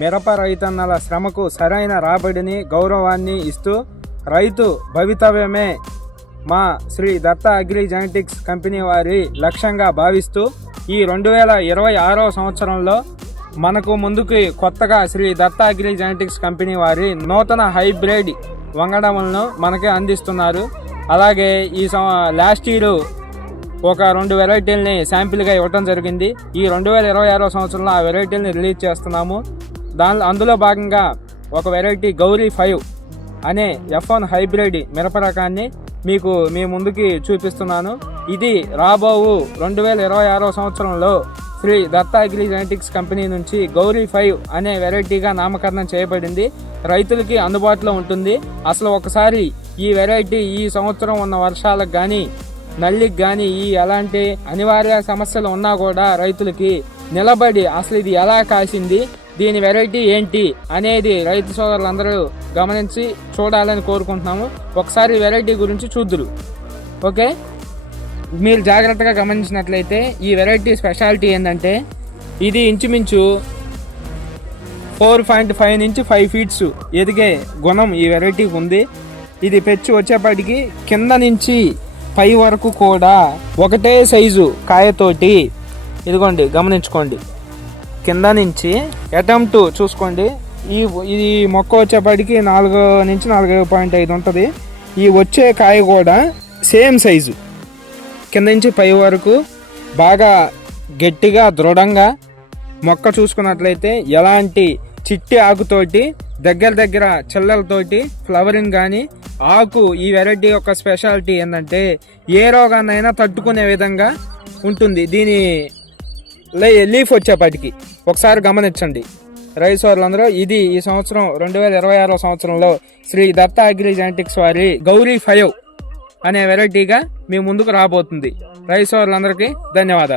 మిరప రైతన్నల శ్రమకు సరైన రాబడిని గౌరవాన్ని ఇస్తూ రైతు భవితవ్యమే మా Shri Datta Agri Genetics company వారి లక్ష్యంగా భావిస్తూ ఈ 2026వ సంవత్సరంలో మనకు ముందుకి కొత్తగా Shri Datta Agri Genetics company వారి నూతన హైబ్రిడ్ వంగడములను మనకి అందిస్తున్నారు. అలాగే ఈ లాస్ట్ ఇయర్ ఒక 2 వెరైటీలని శాంపిల్గా ఇవ్వడం జరిగింది. ఈ 2026వ సంవత్సరంలో ఆ వెరైటీలని రిలీజ్ చేస్తున్నాము. అందులో భాగంగా ఒక వెరైటీ గౌరీ 5 అనే F1 హైబ్రిడ్ మిరప రకాన్ని మీకు మీ ముందుకి చూపిస్తున్నాను. ఇది రాబోవు 2026వ సంవత్సరంలో Shri Datta Agri Genetics company నుంచి గౌరీ 5 అనే వెరైటీగా నామకరణం చేయబడింది. రైతులకి అందుబాటులో ఉంటుంది. అసలు ఒకసారి ఈ వెరైటీ ఈ సంవత్సరం ఉన్న వర్షాలకు కానీ నల్లికి కానీ ఎలాంటి అనివార్య సమస్యలు ఉన్నా కూడా రైతులకి నిలబడి అసలు ఇది ఎలా కాసింది, దీని వెరైటీ ఏంటి అనేది రైతు సోదరులందరూ గమనించి చూడాలని కోరుకుంటున్నాము. ఒకసారి వెరైటీ గురించి చూద్దురు. ఓకే, మీరు జాగ్రత్తగా గమనించినట్లయితే ఈ వెరైటీ స్పెషాలిటీ ఏంటంటే ఇది ఇంచుమించు 4.5 నుంచి 5 ఫీట్స్ ఎదిగే గుణం ఈ వెరైటీకి ఉంది. ఇది పెచ్చు వచ్చేప్పటికి కింద నుంచి పై వరకు కూడా ఒకటే సైజు కాయతోటి, ఇదిగోండి గమనించుకోండి, కింద నుంచి అటెంప్ట్ చూసుకోండి. ఇది మొక్క వచ్చేప్పటికి 4 నుంచి 4.5 ఉంటుంది. ఈ వచ్చే కాయ కూడా సేమ్ సైజు కింద నుంచి పై వరకు బాగా గట్టిగా దృఢంగా మొక్క చూసుకున్నట్లయితే ఎలాంటి చిట్టి ఆకుతోటి దగ్గర చిల్లలతోటి ఫ్లవరింగ్ కానీ ఆకు ఈ వెరైటీ యొక్క స్పెషాలిటీ ఏంటంటే ఏ రోగాన్నైనా తట్టుకునే విధంగా ఉంటుంది. దీని లీఫ్ వచ్చేప్పటికి ఒకసారి గమనించండి రైతు సోదరులందరూ. ఇది ఈ సంవత్సరం 2026వ సంవత్సరంలో శ్రీ దత్త అగ్రి జెనెటిక్స్ వారి గౌరీ 5 అనే వెరైటీగా మీ ముందుకు రాబోతుంది. రైతు సోదరులందరికీ ధన్యవాదాలు.